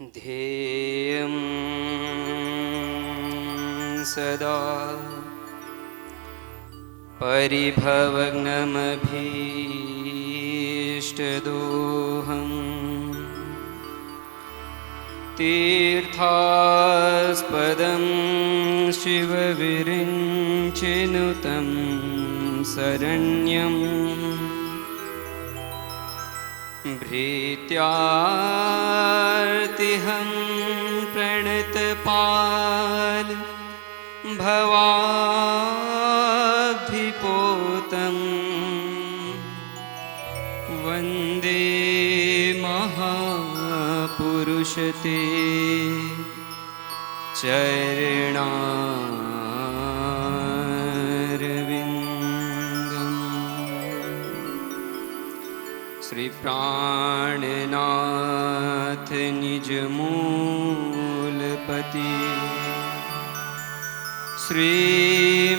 ध्येयं सदा परिभवग्नमभीष्टदोहम् तीर्थास्पदं शिवविरिञ्चिनुतं शरण्यम् भृत्यार्तिहं प्रणतपाल भवाब्धिपोतं वन्दे महापुरुषते चरणारविन्दम्। श्री प्राणनाथ निजमूलपति श्री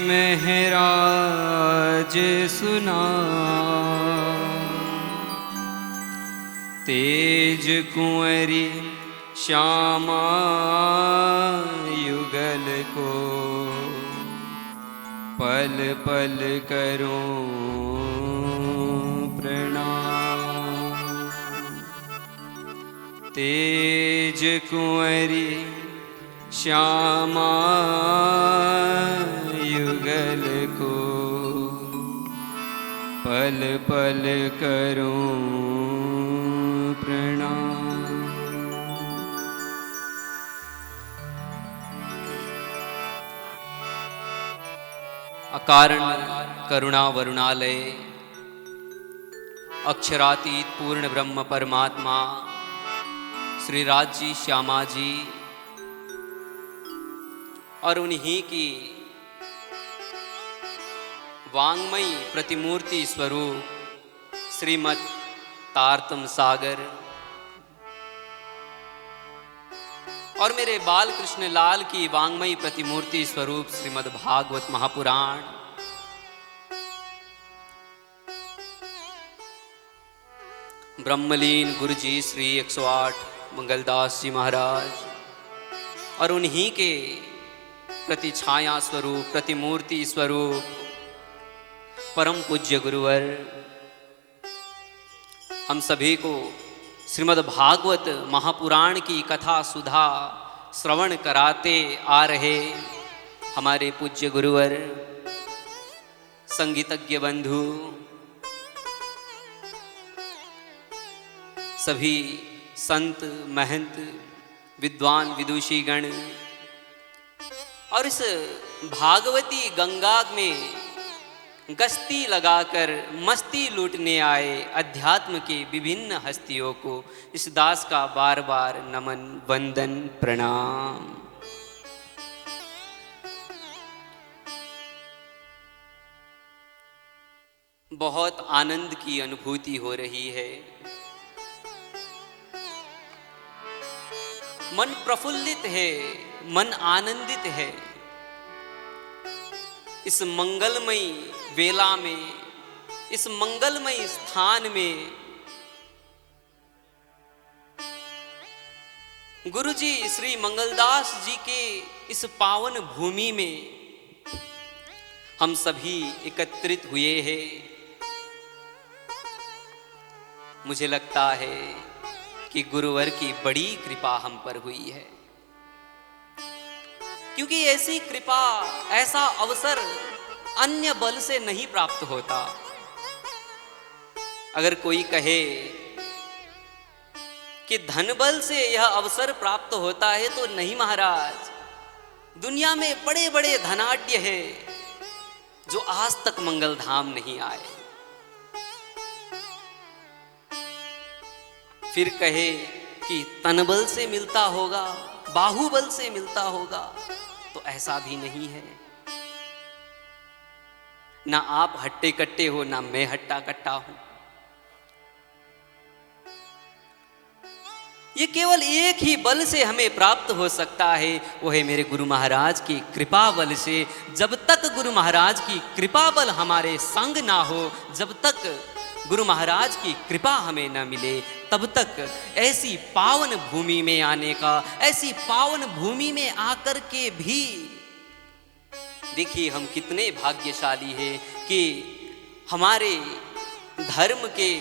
महराज सुना तेज कुंवरी श्यामा युगल को पल पल करो प्रणाम। तेज कुंवरी श्यामा युगल को पल पल करो प्रणाम। अकारण करुणा वरुणालय अक्षरातीत पूर्ण ब्रह्म परमात्मा श्री राज जी श्यामा जी और उन्हीं की वांग्मयी प्रतिमूर्ति स्वरूप श्रीमद् तारतम सागर और मेरे बाल कृष्ण लाल की वांग्मयी प्रतिमूर्ति स्वरूप श्रीमद् भागवत महापुराण ब्रह्मलीन गुरु जी श्री 108 मंगलदास जी महाराज और उन्हीं के प्रतिछाया स्वरूप प्रतिमूर्ति स्वरूप परम पूज्य गुरुवर हम सभी को श्रीमद् भागवत महापुराण की कथा सुधा श्रवण कराते आ रहे हमारे पूज्य गुरुवर संगीतज्ञ बंधु सभी संत महंत विद्वान विदुषी गण और इस भागवती गंगा में गश्ती लगाकर मस्ती लूटने आए अध्यात्म के विभिन्न हस्तियों को इस दास का बार बार नमन वंदन प्रणाम। बहुत आनंद की अनुभूति हो रही है, मन प्रफुल्लित है, मन आनंदित है। इस मंगलमयी वेला में, इस मंगलमयी स्थान में गुरुजी श्री मंगलदास जी के इस पावन भूमि में हम सभी एकत्रित हुए हैं। मुझे लगता है कि गुरुवर की बड़ी कृपा हम पर हुई है, क्योंकि ऐसी कृपा ऐसा अवसर अन्य बल से नहीं प्राप्त होता। अगर कोई कहे कि धन बल से यह अवसर प्राप्त होता है तो नहीं महाराज, दुनिया में बड़े बड़े धनाढ्य हैं जो आज तक मंगल धाम नहीं आए। फिर कहे कि तनबल से मिलता होगा, बाहुबल से मिलता होगा, तो ऐसा भी नहीं है। ना आप हट्टे कट्टे हो, ना मैं हट्टा कट्टा हूं। ये केवल एक ही बल से हमें प्राप्त हो सकता है, वो है मेरे गुरु महाराज की कृपा बल से। जब तक गुरु महाराज की कृपा बल हमारे संग ना हो, जब तक गुरु महाराज की कृपा हमें न मिले, तब तक ऐसी पावन भूमि में आने का, ऐसी पावन भूमि में आकर के भी देखिए हम कितने भाग्यशाली हैं कि हमारे धर्म के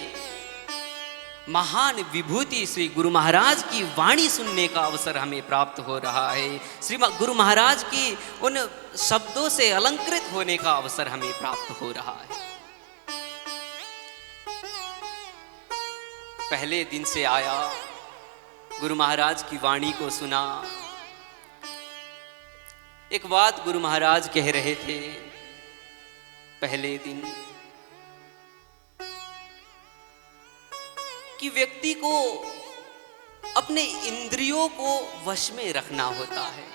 महान विभूति श्री गुरु महाराज की वाणी सुनने का अवसर हमें प्राप्त हो रहा है। श्री गुरु महाराज की उन शब्दों से अलंकृत होने का अवसर हमें प्राप्त हो रहा है। पहले दिन से आया, गुरु महाराज की वाणी को सुना। एक बात गुरु महाराज कह रहे थे पहले दिन कि व्यक्ति को अपने इंद्रियों को वश में रखना होता है।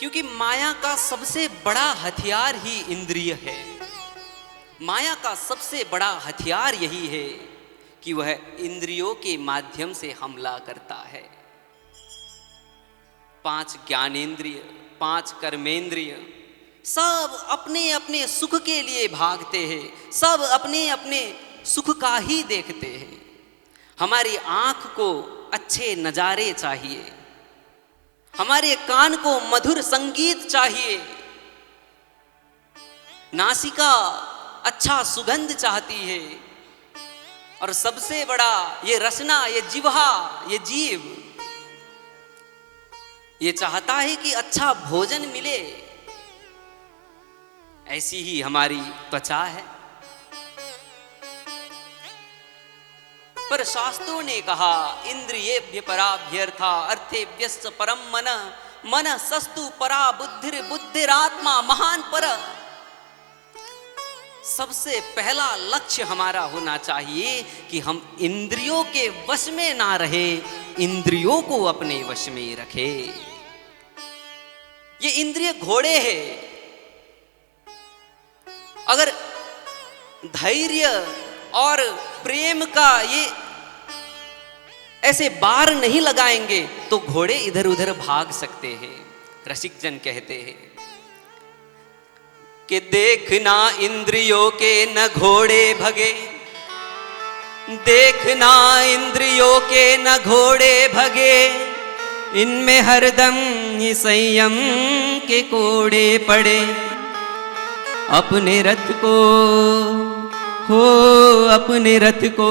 क्योंकि माया का सबसे बड़ा हथियार ही इंद्रिय है। माया का सबसे बड़ा हथियार यही है कि वह इंद्रियों के माध्यम से हमला करता है। 5 ज्ञानेंद्रिय, 5 कर्मेंद्रिय सब अपने अपने सुख के लिए भागते हैं, सब अपने अपने सुख का ही देखते हैं। हमारी आंख को अच्छे नजारे चाहिए, हमारे कान को मधुर संगीत चाहिए, नासिका अच्छा सुगंध चाहती है, और सबसे बड़ा ये रसना, ये जिह्वा, ये जीव ये चाहता है कि अच्छा भोजन मिले। ऐसी ही हमारी त्वचा है। पर शास्त्रों ने कहा इंद्रियेभ्य पराभ्यर्था अर्थेभ्यश्च परम मन, मन सस्तु परा बुद्धिर बुद्धिरात्मा महान पर। सबसे पहला लक्ष्य हमारा होना चाहिए कि हम इंद्रियों के वश में ना रहे, इंद्रियों को अपने वश में रखे। ये इंद्रिय घोड़े हैं। अगर धैर्य और प्रेम का ये ऐसे बार नहीं लगाएंगे तो घोड़े इधर उधर भाग सकते हैं। रसिक जन कहते हैं कि देखना इंद्रियों के न घोड़े भगे, देखना इंद्रियों के न घोड़े भगे, इनमें हरदम ही संयम के कोड़े पड़े। अपने रथ को हो, अपने रथ को,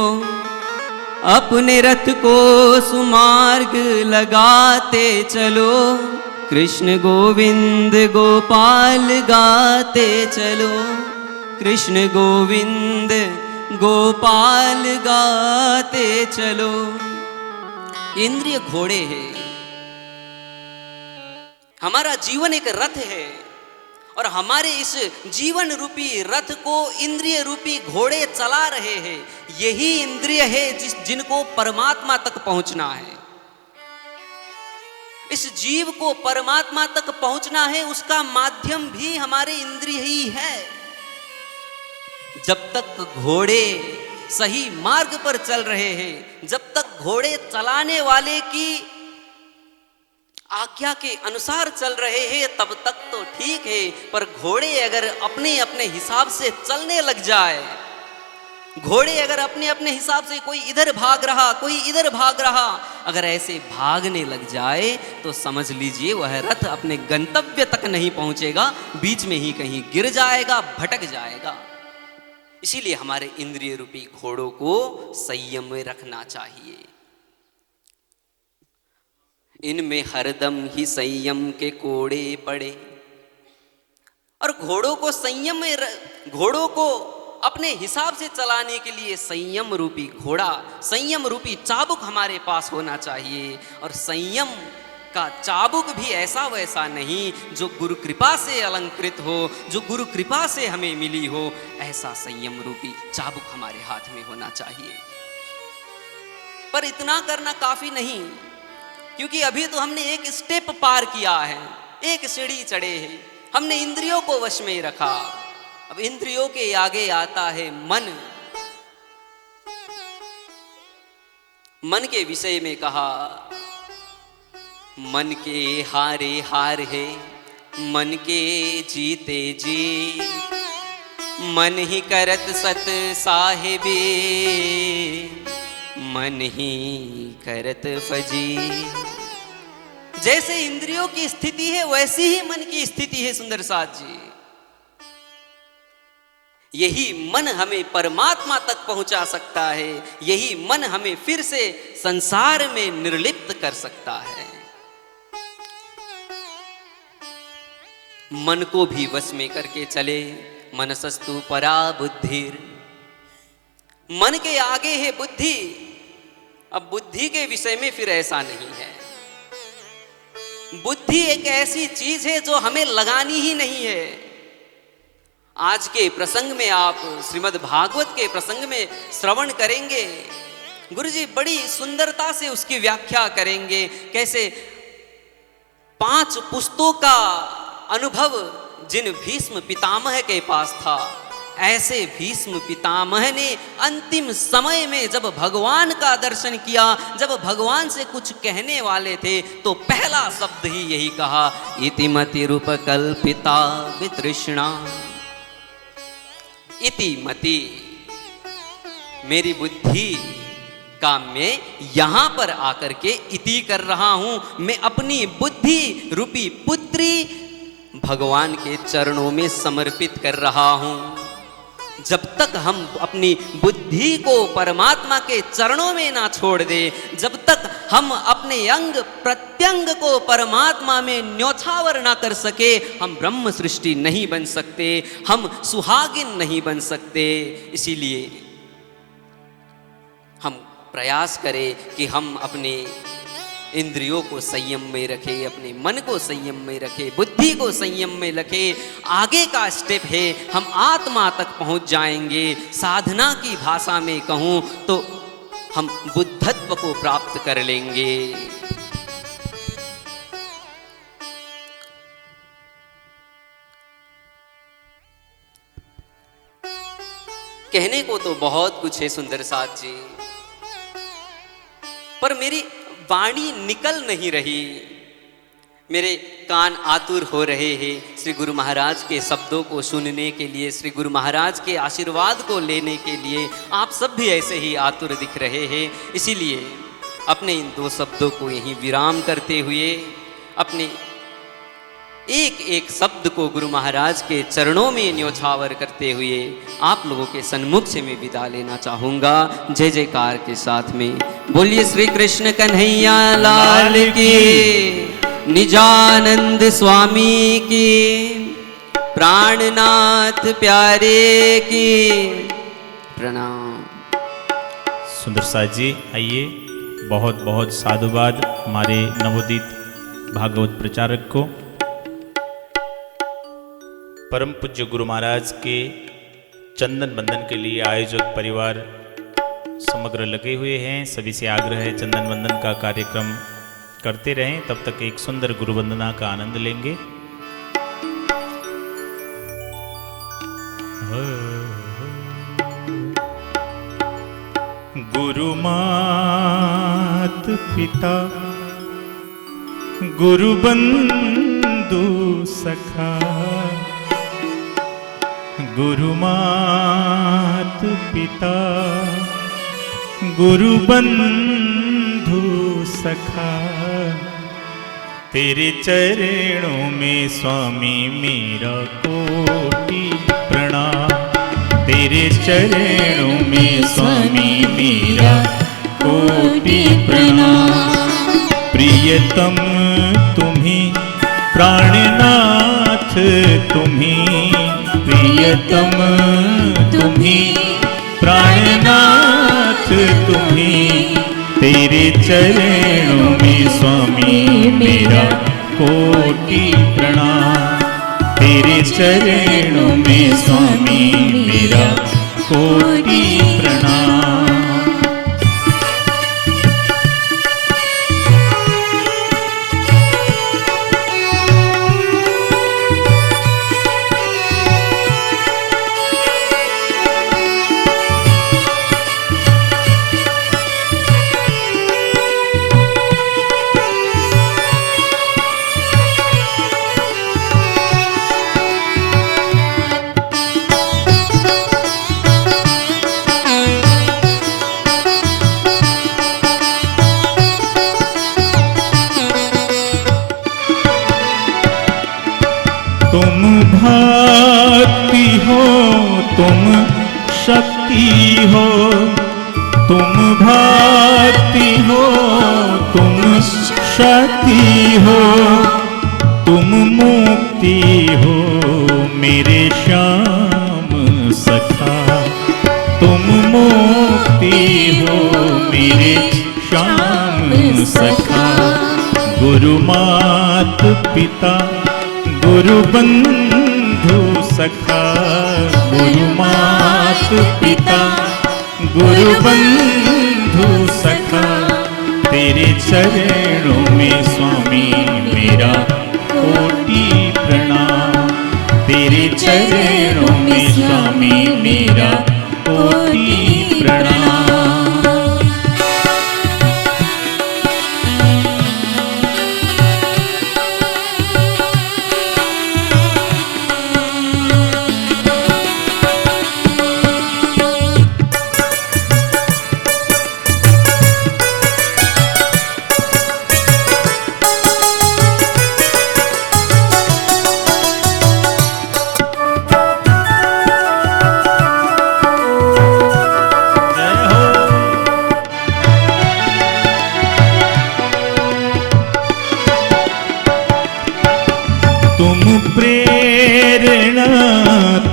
अपने रथ को सुमार्ग लगाते चलो, कृष्ण गोविंद गोपाल गाते चलो, कृष्ण गोविंद गोपाल गाते चलो। इंद्रिय घोड़े हैं। हमारा जीवन एक रथ है और हमारे इस जीवन रूपी रथ को इंद्रिय रूपी घोड़े चला रहे हैं। यही इंद्रिय है जिनको परमात्मा तक पहुंचना है। इस जीव को परमात्मा तक पहुंचना है, उसका माध्यम भी हमारे इंद्रिय ही है। जब तक घोड़े सही मार्ग पर चल रहे हैं, जब तक घोड़े चलाने वाले की आज्ञा के अनुसार चल रहे हैं, तब तक तो ठीक है। पर घोड़े अगर अपने अपने हिसाब से चलने लग जाए, घोड़े अगर अपने अपने हिसाब से कोई इधर भाग रहा, कोई इधर भाग रहा, अगर ऐसे भागने लग जाए तो समझ लीजिए वह रथ अपने गंतव्य तक नहीं पहुंचेगा, बीच में ही कहीं गिर जाएगा, भटक जाएगा। इसीलिए हमारे इंद्रिय रूपी घोड़ों को संयम में रखना चाहिए। इनमें हरदम ही संयम के कोड़े पड़े। और घोड़ों को संयम में, घोड़ों को अपने हिसाब से चलाने के लिए संयम रूपी घोड़ा, संयम रूपी चाबुक हमारे पास होना चाहिए। और संयम का चाबुक भी ऐसा वैसा नहीं, जो गुरु कृपा से अलंकृत हो, जो गुरु कृपा से हमें मिली हो, ऐसा संयम रूपी चाबुक हमारे हाथ में होना चाहिए। पर इतना करना काफी नहीं, क्योंकि अभी तो हमने एक स्टेप पार किया है, एक सीढ़ी चढ़े हैं, हमने इंद्रियों को वश में रखा। अब इंद्रियों के आगे आता है मन। मन के विषय में कहा, मन के हारे हार है, मन के जीते जी मन ही करत सत साहिबी, मन ही करत फजी। जैसे इंद्रियों की स्थिति है वैसी ही मन की स्थिति है सुंदर साथ जी। यही मन हमें परमात्मा तक पहुंचा सकता है, यही मन हमें फिर से संसार में निर्लिप्त कर सकता है। मन को भी वश में करके चले, मनसस्तु परा बुद्धिर। मन के आगे है बुद्धि। अब बुद्धि के विषय में फिर ऐसा नहीं है। बुद्धि एक ऐसी चीज है जो हमें लगानी ही नहीं है। आज के प्रसंग में आप श्रीमद् भागवत के प्रसंग में श्रवण करेंगे, गुरुजी बड़ी सुंदरता से उसकी व्याख्या करेंगे। कैसे 5 पुस्तों का अनुभव जिन भीष्म पितामह के पास था, ऐसे भीष्म पितामह ने अंतिम समय में जब भगवान का दर्शन किया, जब भगवान से कुछ कहने वाले थे, तो पहला शब्द ही यही कहा, इति मति रूप कल्पिता वितृष्णा। इति मति, मेरी बुद्धि का मैं यहां पर आकर के इति कर रहा हूं। मैं अपनी बुद्धि रूपी पुत्री भगवान के चरणों में समर्पित कर रहा हूं। जब तक हम अपनी बुद्धि को परमात्मा के चरणों में ना छोड़ दे, जब तक हम अपने अंग प्रत्यंग को परमात्मा में न्योछावर ना कर सके, हम ब्रह्म सृष्टि नहीं बन सकते, हम सुहागिन नहीं बन सकते। इसीलिए हम प्रयास करें कि हम अपने इंद्रियों को संयम में रखें, अपने मन को संयम में रखें, बुद्धि को संयम में रखें। आगे का स्टेप है, हम आत्मा तक पहुंच जाएंगे। साधना की भाषा में कहूं तो हम बुद्धत्व को प्राप्त कर लेंगे। कहने को तो बहुत कुछ है सुंदर साथ जी, पर मेरी वाणी निकल नहीं रही। मेरे कान आतुर हो रहे हैं श्री गुरु महाराज के शब्दों को सुनने के लिए, श्री गुरु महाराज के आशीर्वाद को लेने के लिए। आप सब भी ऐसे ही आतुर दिख रहे हैं। इसीलिए अपने इन 2 शब्दों को यहीं विराम करते हुए, अपने एक एक शब्द को गुरु महाराज के चरणों में न्योछावर करते हुए आप लोगों के सन्मुख से मैं विदा लेना चाहूंगा। जय जयकार के साथ में बोलिए श्री कृष्ण कन्हैया लाल की, निजानंद स्वामी की, प्राणनाथ प्यारे की प्रणाम। सुंदर साथ जी आइए, बहुत बहुत साधुवाद हमारे नवोदित भागवत प्रचारक को। परम पूज्य गुरु महाराज के चंदन बंदन के लिए आयोजक परिवार समग्र लगे हुए हैं। सभी से आग्रह है चंदन बंदन का कार्यक्रम करते रहें, तब तक एक सुंदर गुरु वंदना का आनंद लेंगे। गुरु मात पिता गुरु बंधु सखा, गुरु मात पिता गुरु बंधु सखा, तेरे चरणों में स्वामी मेरा कोटि प्रणाम। तेरे चरणों में स्वामी मेरा कोटि प्रणाम। प्रियतम तुम्ही प्राणनाथ तुम्ही, प्रियतम तुम्ही प्राणनाथ तुम्ही, तेरे चरणों में स्वामी मेरा कोटि प्रणाम। तेरे चरणों में स्वामी मेरा कोटि प्रणाम। शक्ति हो, तुम भक्ति हो, तुम शक्ति हो, तुम मुक्ति हो मेरे श्याम सखा, तुम मुक्ति हो मेरे श्याम सखा। गुरु मात पिता गुरु बंधु सखा, गुरु मात पिता गुरु बंधु सखा, तेरे चरणों में स्वामी मेरा कोटि प्रणाम, तेरे चरणों में स्वामी मेरा कोटि प्रणाम।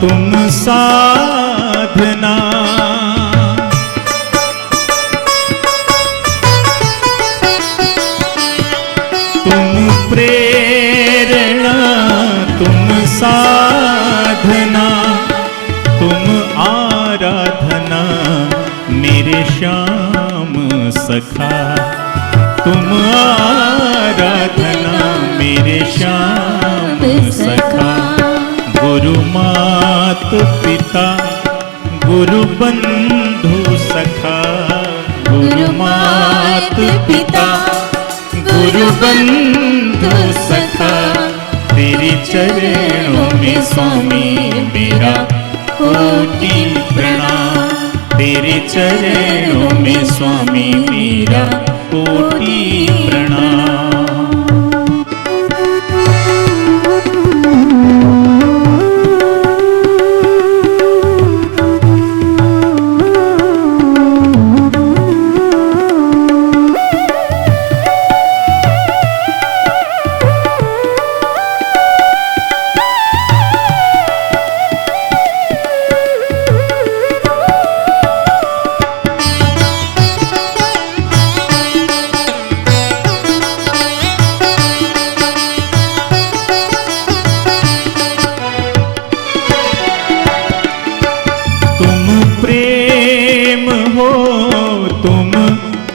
तुम साधना, तुम प्रेरणा, तुम साधना, तुम आराधना मेरे श्याम सखा, तुम आराधना मेरे श्याम सखा। गुरु मात पिता गुरु बंधु सखा, गुरु मात पिता गुरु बंधु सखा, तेरे चरणों में स्वामी मेरा कोटि प्रणाम, तेरे चरणों में स्वामी मेरा कोटि प्रणाम।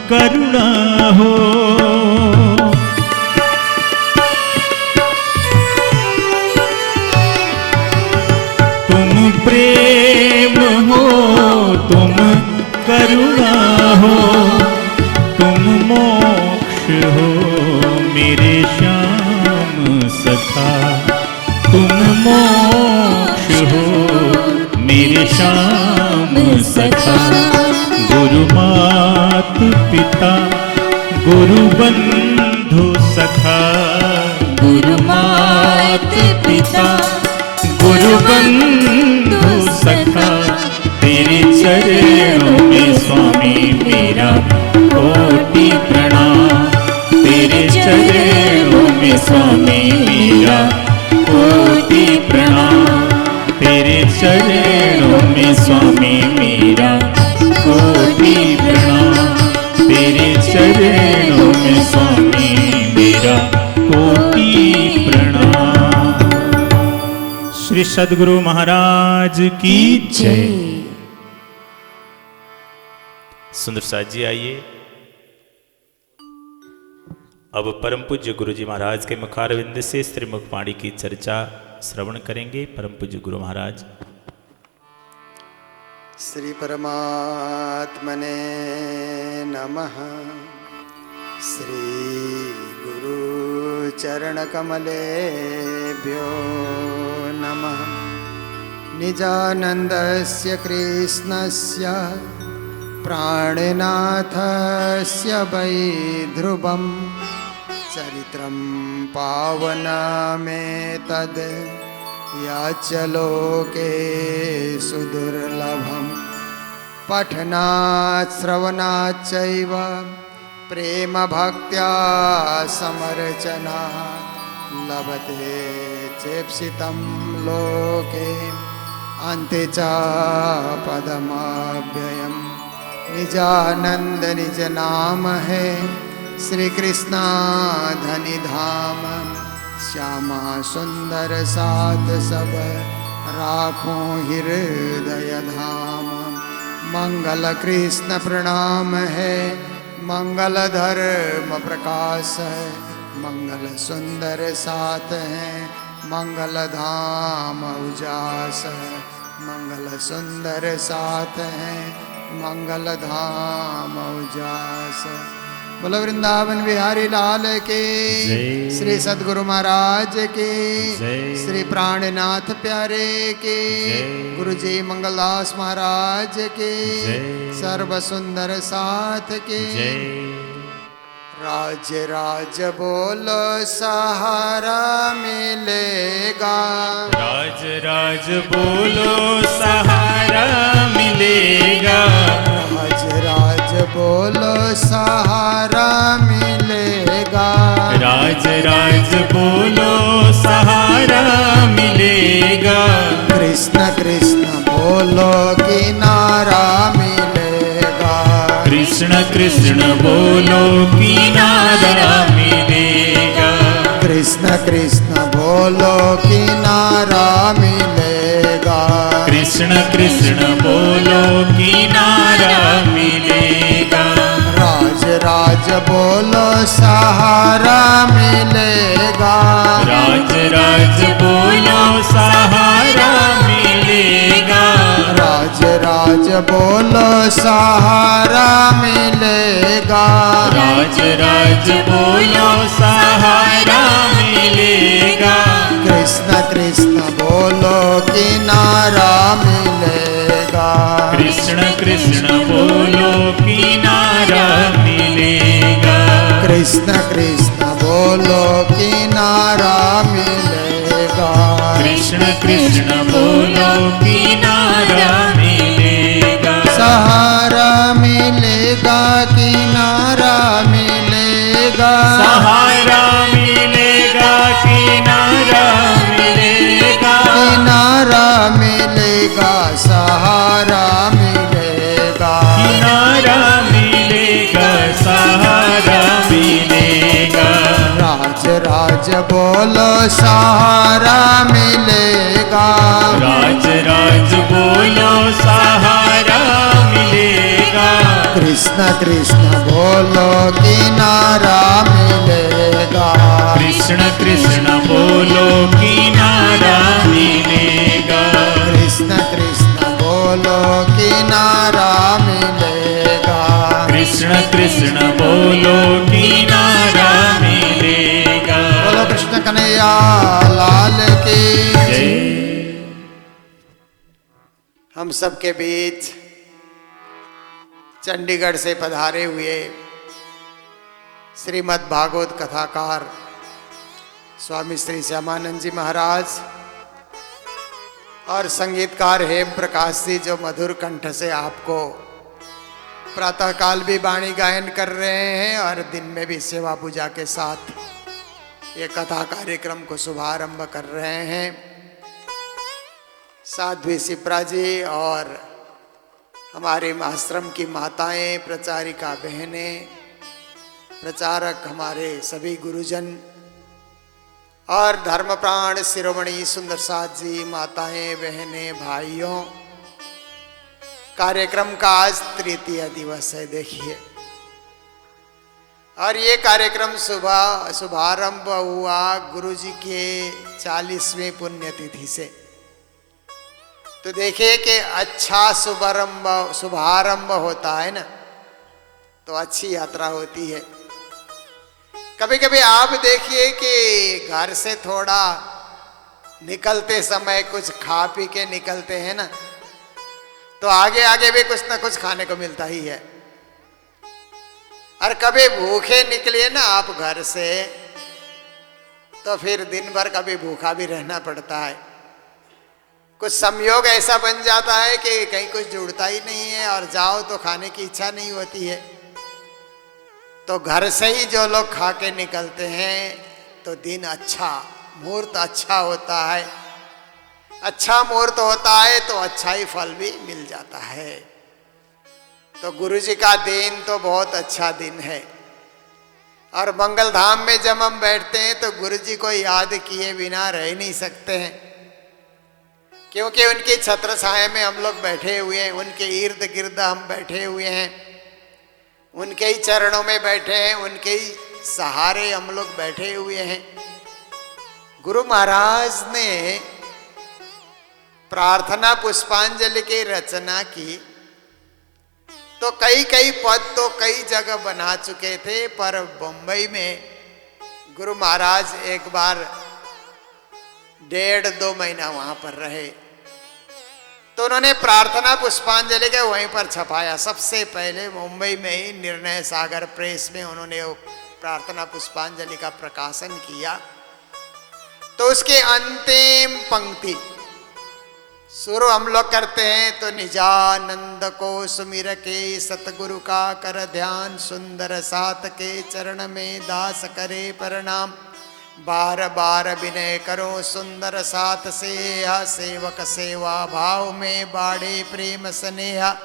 करुणा हो, तुम प्रेम हो, तुम करुणा हो, तुम मोक्ष हो मेरे श्याम सखा, तुम मोक्ष हो मेरे श्याम सखा। गुरु मात पिता गुरु बंधु सखा, गुरु मात पिता गुरु बंधु सखा, तेरे चरणों में स्वामी मेरा कोटि प्रणाम, तेरे चरणों में स्वामी मेरा कोटि प्रणाम, तेरे चरणों में स्वामी मेरा कोटि प्रणाम, तेरे चरणों में स्वामी मेरा कोटि प्रणाम। श्री सद्गुरु महाराज की जय। सुंदर साथ जी आइए, अब परम पूज्य गुरु जी महाराज के मुखारविंद से श्रीमुख वाणी की चर्चा श्रवण करेंगे। परम पूज्य गुरु महाराज। श्री परमात्मने नमः। श्री गुरु चरण कमलेभ्यो नमः। निजानन्दस्य कृष्णस्य प्राणनाथस्य वै ध्रुवं चरित्रं पावनमेतद् याच लोके सुदुर्लभम्। पठनात् श्रवणाच्चैव प्रेम भक्त्या समर्चनात् लभते चेप्सितं लोके अन्ते च पदमव्ययम् निजानंद निज नाम है श्री कृष्णा धनि धाम श्यामा सुंदर साथ सब राखों हृदय धाम मंगल कृष्ण प्रणाम है मंगल धर्म प्रकाश है मंगल सुंदर साथ है मंगल धाम उजास है मंगल सुंदर साथ है मंगल धाम उजास। बोलो वृंदावन बिहारी लाल के, श्री सद्गुरु महाराज के, श्री प्राणनाथ प्यारे के, गुरु जी मंगलदास महाराज के, सर्व सुंदर साथ के। राज राज बोलो सहारा मिलेगा, राज राज बोलो सहारा मिलेगा, राज राज बोलो सहारा मिलेगा, राज राज बोलो सहारा मिलेगा, कृष्ण कृष्ण बोलो किनारा मिलेगा, कृष्ण कृष्ण बोलो किनारा मिलेगा, कृष्ण कृष्ण बोलो किनारा मिलेगा, कृष्ण कृष्ण बोलो किनारा मिलेगा, राज राज बोलो सहारा मिलेगा, राज राज बोलो सहारा मिलेगा, राज राज बोलो सहारा मिलेगा, राज राज बोलो सहारा मिलेगा, कृष्ण कृष्ण बोलो किनारा मिलेगा, कृष्ण कृष्ण बोलो किनारा मिलेगा, कृष्ण कृष्ण बोलो किनारा मिलेगा, कृष्ण कृष्ण बोलो किनारा मिलेगा, सहारा मिलेगा किनारा मिलेगा, सहारा मिलेगा किनारा मिलेगा, किनारा मिलेगा सहारा मिलेगा, किनारा मिलेगा सहारा मिलेगा, राज राज बोलो सहारा मिलेगा, राज राज बोलो सहारा मिलेगा, कृष्ण कृष्ण बोलो किनारा मिलेगा, कृष्ण कृष्ण बोलो किनारा मिलेगा, कृष्ण कृष्ण बोलो किनारा मिलेगा, कृष्ण कृष्ण बोलो किनारा मिलेगा। बोलो कृष्ण कन्हैया लाल की। जय। हम सबके बीच चंडीगढ़ से पधारे हुए श्रीमद् भागवत कथाकार स्वामी श्री श्यामानंद जी महाराज और संगीतकार हेम प्रकाश जी जो मधुर कंठ से आपको प्रातःकाल भी वाणी गायन कर रहे हैं और दिन में भी सेवा पूजा के साथ ये कथा कार्यक्रम को शुभारंभ कर रहे हैं। साध्वी शिप्रा जी और हमारे आश्रम की माताएं, प्रचारिका बहनें, प्रचारक हमारे सभी गुरुजन और धर्मप्राण शिरोमणि सुंदर साथ जी, माताएं, बहनें, भाइयों, कार्यक्रम का आज तृतीय दिवस है। देखिए, और ये कार्यक्रम शुभारंभ हुआ गुरुजी के 40वीं पुण्यतिथि से। तो देखिए कि अच्छा शुभारंभ होता है ना, तो अच्छी यात्रा होती है। कभी कभी आप देखिए कि घर से थोड़ा निकलते समय कुछ खा पी के निकलते हैं ना, तो आगे आगे भी कुछ ना कुछ खाने को मिलता ही है। और कभी भूखे निकलिए ना आप घर से, तो फिर दिन भर कभी भूखा भी रहना पड़ता है। कुछ संयोग ऐसा बन जाता है कि कहीं कुछ जुड़ता ही नहीं है और जाओ तो खाने की इच्छा नहीं होती है। तो घर से ही जो लोग खा के निकलते हैं तो दिन अच्छा, मुहूर्त अच्छा होता है। अच्छा मुहूर्त होता है तो अच्छा ही फल भी मिल जाता है। तो गुरु जी का दिन तो बहुत अच्छा दिन है। और मंगल धाम में जब हम बैठते हैं तो गुरु जी को याद किए बिना रह नहीं सकते हैं, क्योंकि उनकी छत्र छाया में हम लोग बैठे हुए हैं, उनके इर्द गिर्द हम बैठे हुए हैं, उनके ही चरणों में बैठे हैं, उनके ही सहारे हम लोग बैठे हुए हैं। गुरु महाराज ने प्रार्थना पुष्पांजलि की रचना की तो कई कई पद तो कई जगह बना चुके थे, पर बंबई में गुरु महाराज एक बार 1.5-2 महीना वहां पर रहे तो उन्होंने प्रार्थना पुष्पांजलि के वहीं पर छपाया। सबसे पहले मुंबई में ही निर्णय सागर प्रेस में उन्होंने वो प्रार्थना पुष्पांजलि का प्रकाशन किया। तो उसके अंतिम पंक्ति शुरू हम लोग करते हैं तो निजानंद को सुमिर के सतगुरु का कर ध्यान, सुंदर सात के चरण में दास करे प्रणाम, बार बार विनय करो सुंदर सात से, सेवक सेवा भाव में बाड़े प्रेम स्नेहा।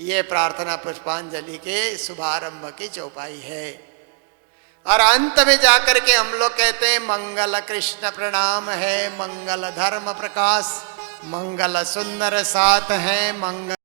ये प्रार्थना पुष्पांजलि के शुभारंभ की चौपाई है। और अंत में जाकर के हम लोग कहते हैं मंगल कृष्ण प्रणाम है, मंगल धर्म प्रकाश, मंगल सुंदर सात है, मंगल